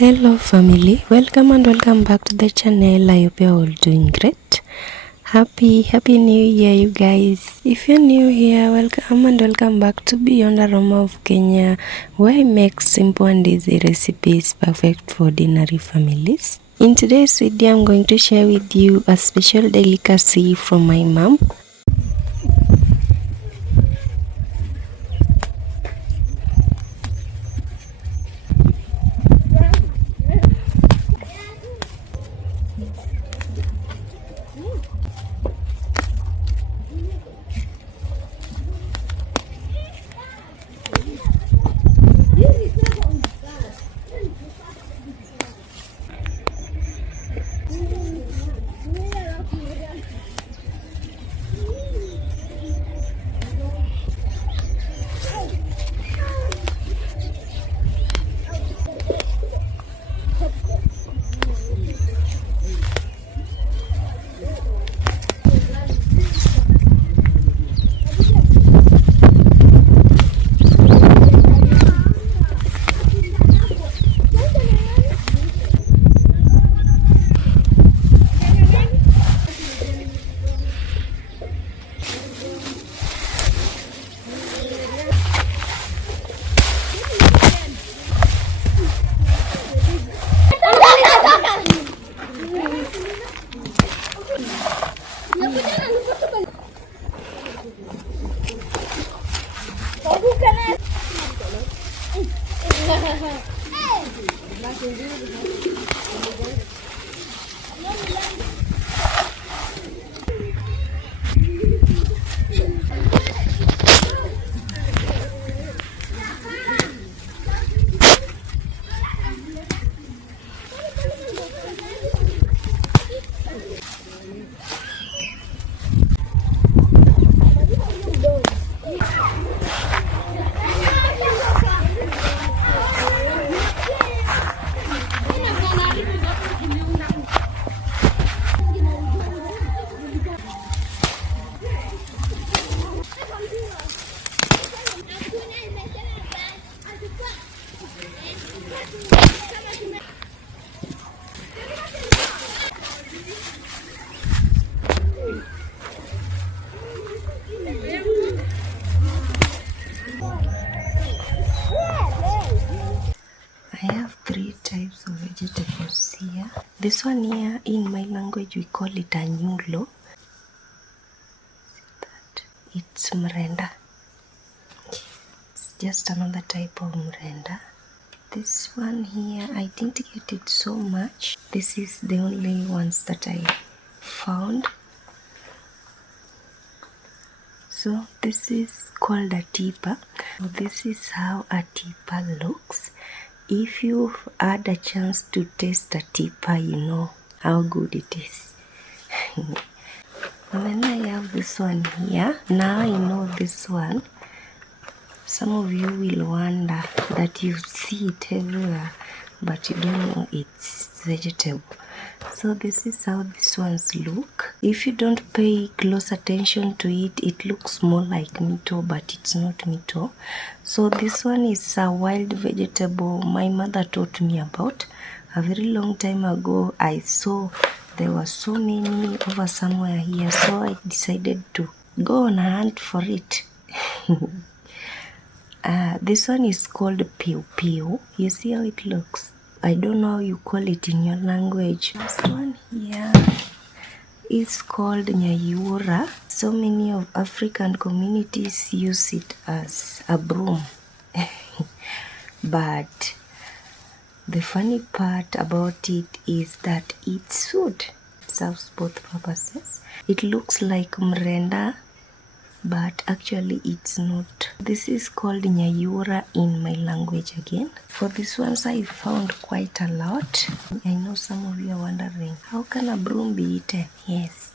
Hello family, welcome and welcome back to the channel. I hope you're all doing great. Happy new year you guys. If you're new here, welcome and welcome back to Beyond Aroma of Kenya, where I make simple and easy recipes perfect for ordinary families. In today's video, I'm going to share with you a special delicacy from my mom. I have three types of vegetables here. This one here, in my language, we call it ny'ayuora. It's mrenda. It's just another type of mrenda. This one here, I didn't get it so much. This is the only ones that I found. So this is called atipa. This is how atipa looks. If you've had a chance to taste atipa, you know how good it is. And then I have this one here. Now I know this one. Some of you will wonder that you see it everywhere, but you don't know it's vegetable. So this is how these ones look. If you don't pay close attention to it, it looks more like mito, but it's not mito. So this one is a wild vegetable my mother taught me about a very long time ago. I saw there were so many over somewhere here, so I decided to go on a hunt for it. This one is called piupiu. You see how it looks? I don't know how you call it in your language. This one here is called ny'ayuora. So many of African communities use it as a broom. But the funny part about it is that it's food. It serves both purposes. It looks like mrenda, but actually it's not. This is called ny'ayuora in my language again. For these ones I found quite a lot. I know some of you are wondering, how can a broom be eaten? Yes,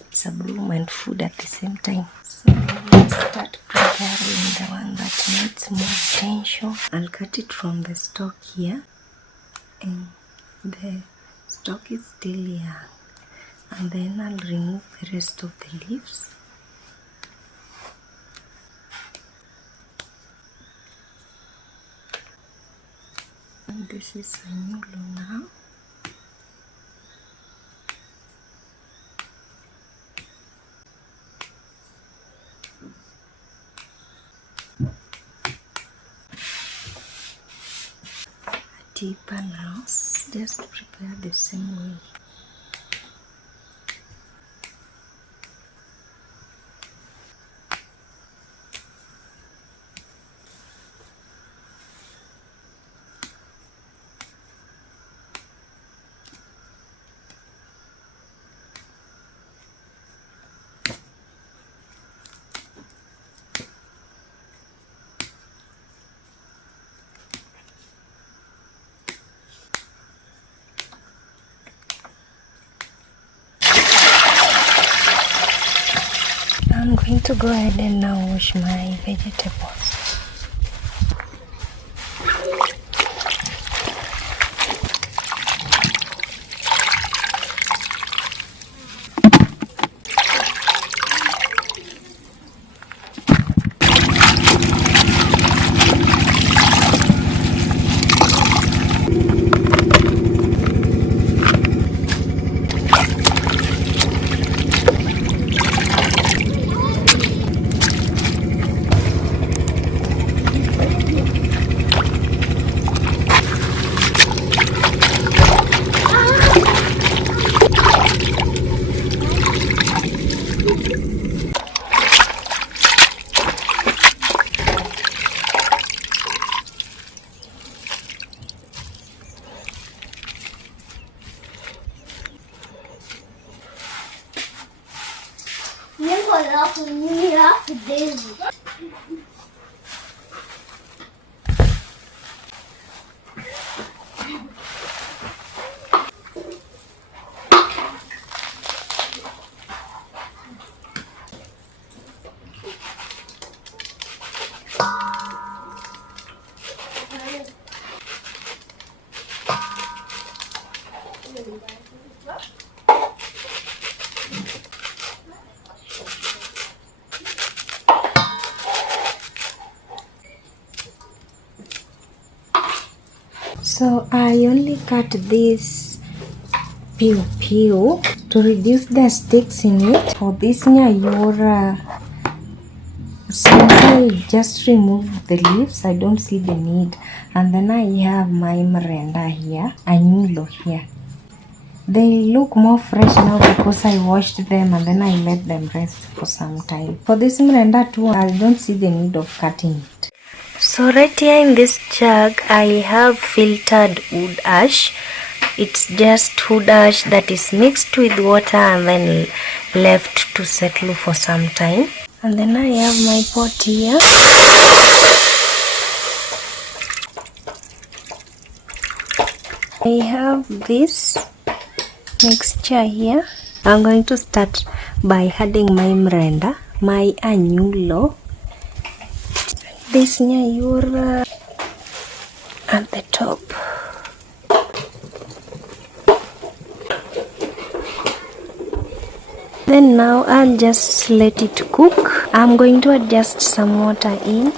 it's a broom and food at the same time. So let's start preparing the one that needs more attention. I'll cut it from the stalk here, and the stalk is still young, and then I'll remove the rest of the leaves. And this is ny'ayuora now. Atipa now, just prepare the same way. I'm going to go ahead and now wash my vegetables. So I only cut this piupiu to reduce the sticks in it. For this ny'ayuora, since I just removed the leaves, I don't see the need. And then I have my mrenda here, any'ayuora here. They look more fresh now because I washed them and then I let them rest for some time. For this mrenda too, I don't see the need of cutting it. So right here in this jug, I have filtered wood ash. It's just wood ash that is mixed with water and then left to settle for some time. And then I have my pot here. I have this mixture here. I'm going to start by adding my mrenda, my any'ayuora, this ny'ayuora at the top. Then now I'll just let it cook. I'm going to adjust some water in.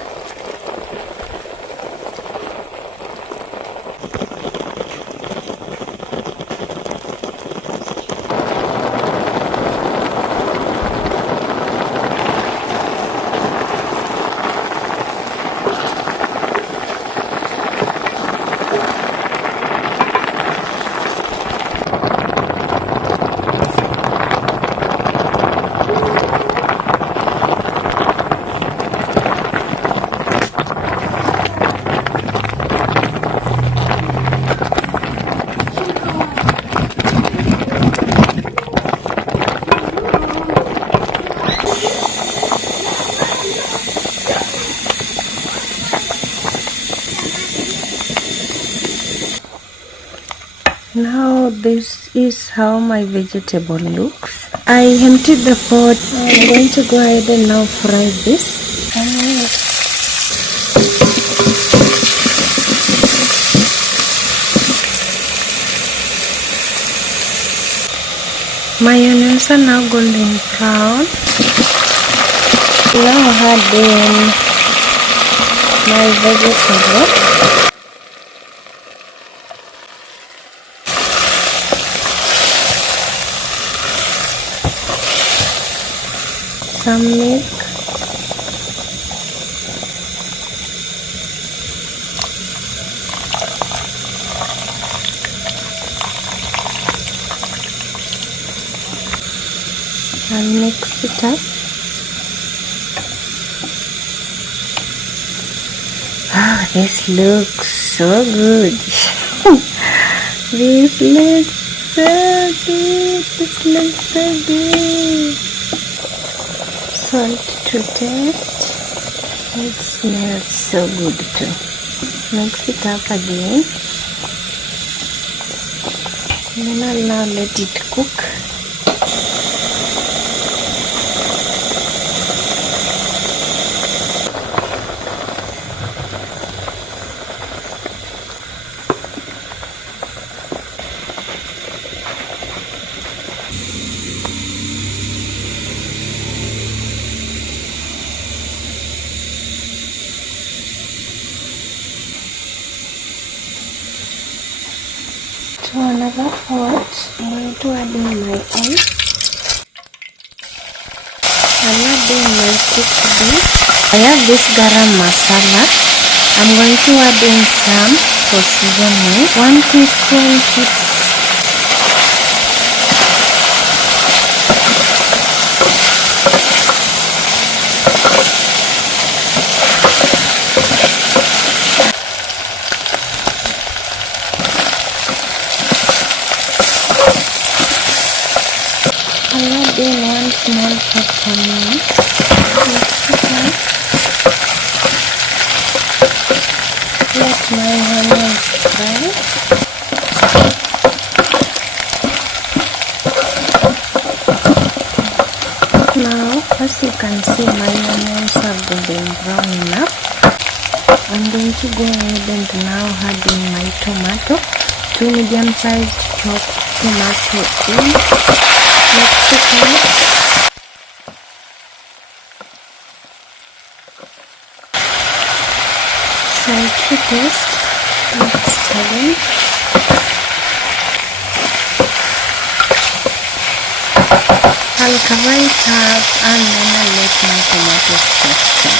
Now this is how my vegetable looks. I emptied the pot. I'm going to go ahead and now fry this. My onions are now golden brown. Now add in my vegetable. some milk. I'll mix it up. Oh, this looks so good. This looks so good. It looks so good. Salt to taste. It smells so good too. Mix it up again. And then I'll now let it cook. To another pot, I'm going to add in my egg. I'm adding my cooked beef. I have this garam masala. I'm going to add in some for seasoning. 1 teaspoon chips. I'm adding 1 small peppermint. Mix it up. Let my onions fry. Now, as you can see, my onions have been brown enough. I'm going to go ahead and now add in my tomato. 2 medium-sized chopped tomato in. Mix it up. Salt to taste. Mix again. I'll cover it up and then I'll let my tomatoes soften.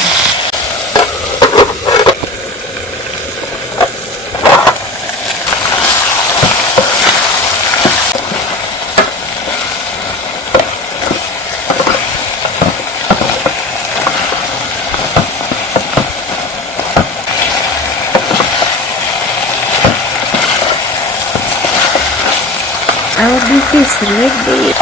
Our beef is ready.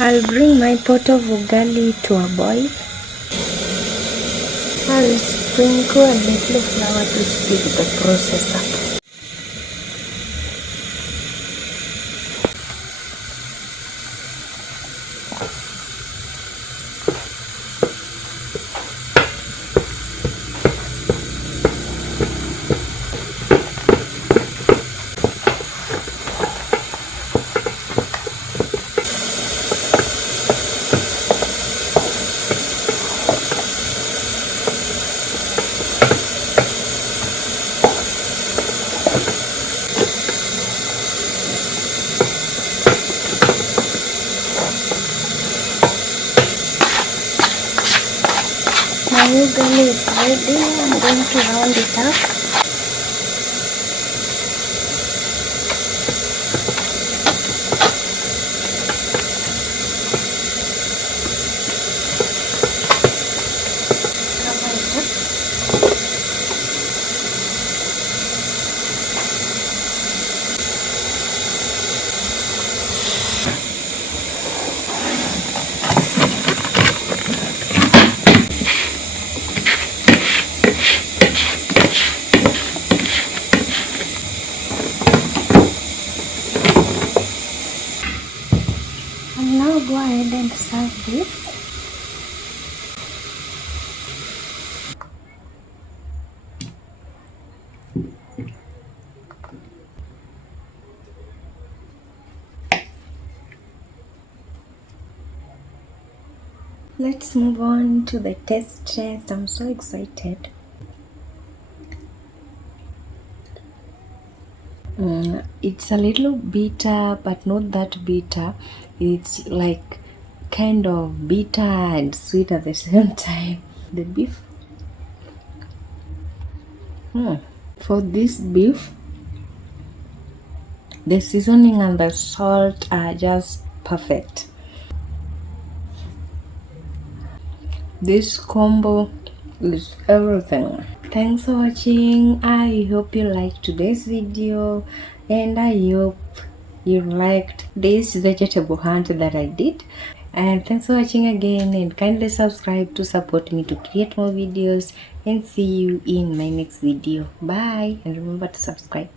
I'll bring my pot of ugali to a boil. I'll sprinkle a little flour to speed the process up. My ugali is ready. I'm going to round it up. Cover it up. And now go ahead and serve this. let's move on to the taste test. I'm so excited. It's a little bitter, but not that bitter. It's like kind of bitter and sweet at the same time. The beef. For this beef, the seasoning and the salt are just perfect. This combo is everything. Thanks for watching. I hope you liked today's video, and I hope you liked this vegetable hunt that I did. And thanks for watching again, and kindly subscribe to support me to create more videos, and see you in my next video. Bye, and remember to subscribe.